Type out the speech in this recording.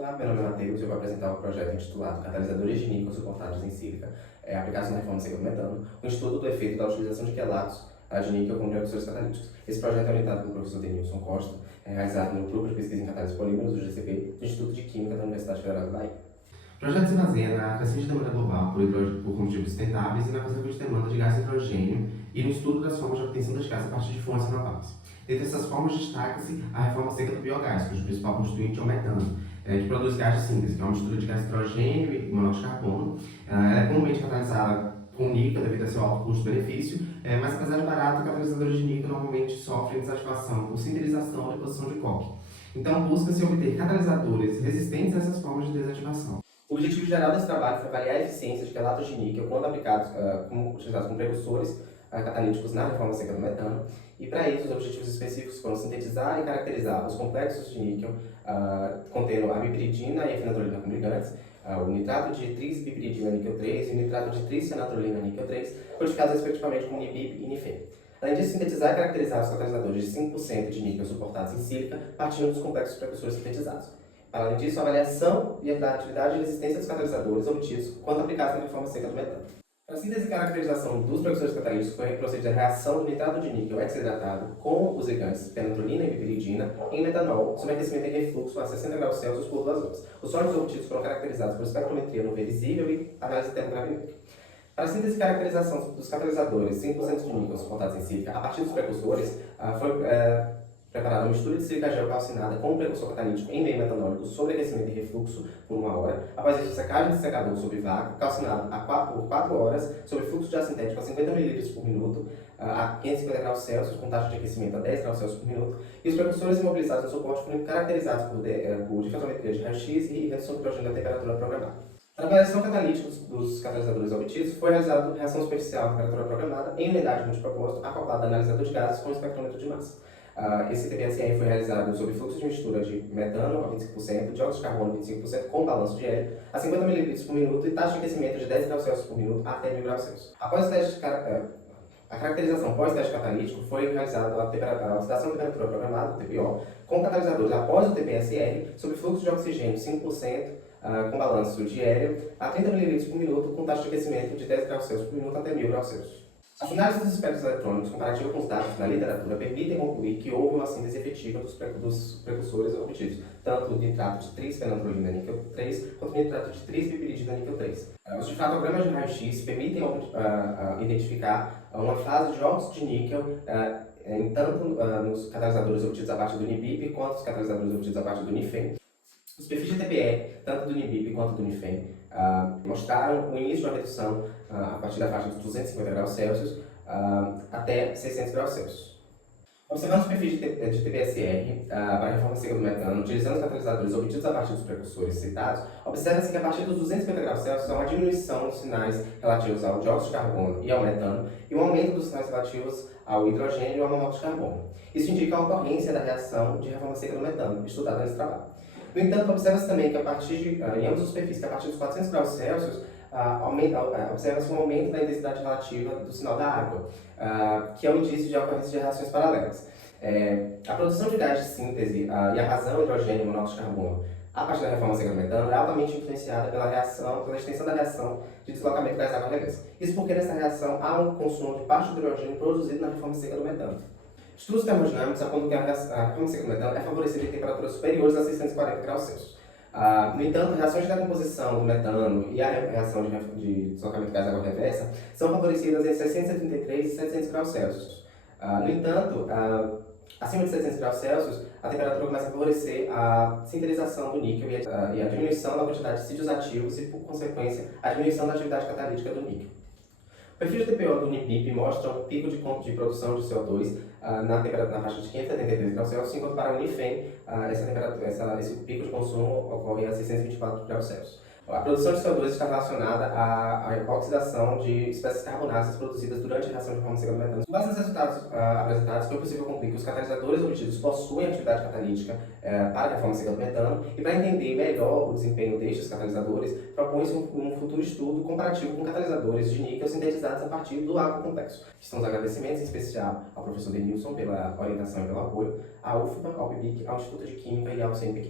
Olá, meu nome é Matheus e eu vou apresentar um projeto intitulado Catalisadores de níquel suportados em sílica, aplicados na reforma seca do metano, um estudo do efeito da utilização de quelatos de níquel como precursores catalíticos. Esse projeto é orientado pelo professor Denilson Costa, realizado no Grupo de Pesquisa em Catálises Polímeros, do GCP, do Instituto de Química da Universidade Federal da Bahia. O projeto se baseia na crescente demanda global por combustíveis sustentáveis e na consequente demanda de gás de hidrogênio e no estudo das formas de obtenção das gases a partir de fontes renováveis. Dentre essas formas, destaca-se a reforma seca do biogás, cujo principal constituinte é o metano, que produz gás de síntese, que é uma mistura de gás de hidrogênio e monóxido de carbono. Ela é comumente catalisada com níquel devido a seu alto custo-benefício, mas apesar de barato, catalisadores de níquel normalmente sofrem desativação por sintetização ou deposição de coque. Então, busca-se obter catalisadores resistentes a essas formas de desativação. O objetivo geral desse trabalho foi avaliar a eficiência de quelatos de níquel quando aplicados, utilizados como precursores catalíticos na reforma seca do metano. E para isso, os objetivos específicos foram sintetizar e caracterizar os complexos de níquel contendo a bipiridina e a fenantrolina como ligantes, o nitrato de trisbipiridina níquel 3 e o nitrato de trisfenantrolina níquel 3, codificados respectivamente como NiBip e NiFen. Além disso, sintetizar e caracterizar os catalisadores de 5% de níquel suportados em sílica, partindo dos complexos precursores sintetizados. Além disso, a avaliação da atividade e resistência dos catalisadores obtidos quando aplicados na reforma seca do metano. Para a síntese e caracterização dos precursores catalíticos, foi procedida a reação do nitrato de níquel hexidratado com os ligantes fenantrolina e bipiridina em metanol, sob aquecimento em refluxo a 60 graus Celsius por 2 horas. Os sólidos obtidos foram caracterizados por espectrometria no V visível e análise termogravimétrica. Para a síntese e caracterização dos catalisadores 5% de níquel suportados em sílica, a partir dos precursores, foi preparada uma mistura de sílica gel calcinada com um precursor catalítico em meio metanólico sobre aquecimento e refluxo por 1 hora. Após isso, secagem de secador sob vácuo, calcinado por 4 horas, sob fluxo de ar sintético a 50 ml por minuto, a 550 graus Celsius, com taxa de aquecimento a 10 graus Celsius por minuto. E os precursores imobilizados no suporte foram caracterizados por difatometria de raio-x e redução de hidrogênio da temperatura programada. Para a avaliação catalítica dos catalisadores obtidos, foi realizada reação superficial à temperatura programada em unidade multipropósito acoplada a analisador de gases com espectrômetro de massa. Esse TPSR foi realizado sob fluxo de mistura de metano a 25%, dióxido de carbono a 25%, com balanço de hélio, a 50 ml por minuto e taxa de aquecimento de 10 graus Celsius por minuto até 1000 graus Celsius. Após o teste a caracterização pós-teste catalítico foi realizada a oxidação de temperatura programada, TPO, com catalisadores após o TPSR, sob fluxo de oxigênio 5%, com balanço de hélio, a 30 ml por minuto, com taxa de aquecimento de 10 graus Celsius por minuto até 1000 graus Celsius. As análises dos espectros eletrônicos comparativas com os dados na literatura permitem concluir que houve uma síntese efetiva dos precursores obtidos, tanto o nitrato de trisfenantrolina níquel 3 quanto o nitrato de trisbipiridina níquel 3. Os difratogramas de raio-x permitem identificar uma fase de óxido de níquel tanto nos catalisadores obtidos a partir do NiBip quanto nos catalisadores obtidos a partir do NiFen. Os perfis de TPE, tanto do NiBip quanto do NiFen, mostraram o início de uma redução a partir da faixa dos 250 graus Celsius até 600 graus Celsius. Observando os perfis de TPSR para a reforma seca do metano, utilizando os catalisadores obtidos a partir dos precursores citados, observa-se que a partir dos 250 graus Celsius há uma diminuição dos sinais relativos ao dióxido de carbono e ao metano e um aumento dos sinais relativos ao hidrogênio e ao monóxido de carbono. Isso indica a ocorrência da reação de reforma seca do metano, estudada nesse trabalho. No entanto, observa-se também que em ambos os perfis, que a partir dos 400 graus Celsius, observa-se um aumento da intensidade relativa do sinal da água, que é um indício de ocorrência de reações paralelas. A produção de gás de síntese e a razão hidrogênio e monóxido de carbono a partir da reforma seca do metano é altamente influenciada pela extensão da reação de deslocamento das águas leves. Isso porque nessa reação há um consumo de parte do hidrogênio produzido na reforma seca do metano. Estudos termodinâmicos apontam que a reforma seca do metano é favorecida em temperaturas superiores a 640 graus Celsius. No entanto, reações de decomposição do metano e a reação de deslocamento de gás água reversa são favorecidas em 633 e 700 graus Celsius. No entanto, acima de 700 graus Celsius, a temperatura começa a favorecer a sintetização do níquel e a diminuição da quantidade de sítios ativos e, por consequência, a diminuição da atividade catalítica do níquel. O perfil de TPO do NiBip mostra um pico de produção de CO2 na faixa de 573 graus Celsius, enquanto para o NiFen esse pico de consumo ocorre a 624 graus Celsius. A produção de CO2 está relacionada à oxidação de espécies carbonáceas produzidas durante a reação de reforma seca do metano. Com base nos resultados apresentados, foi possível concluir que os catalisadores obtidos possuem atividade catalítica para a reforma seca do metano, e para entender melhor o desempenho destes catalisadores, propõe-se um futuro estudo comparativo com catalisadores de níquel sintetizados a partir do água complexo. Estão os agradecimentos em especial ao professor Denilson pela orientação e pelo apoio, à UFBA, ao PIBIC, ao Instituto de Química e ao CNPq.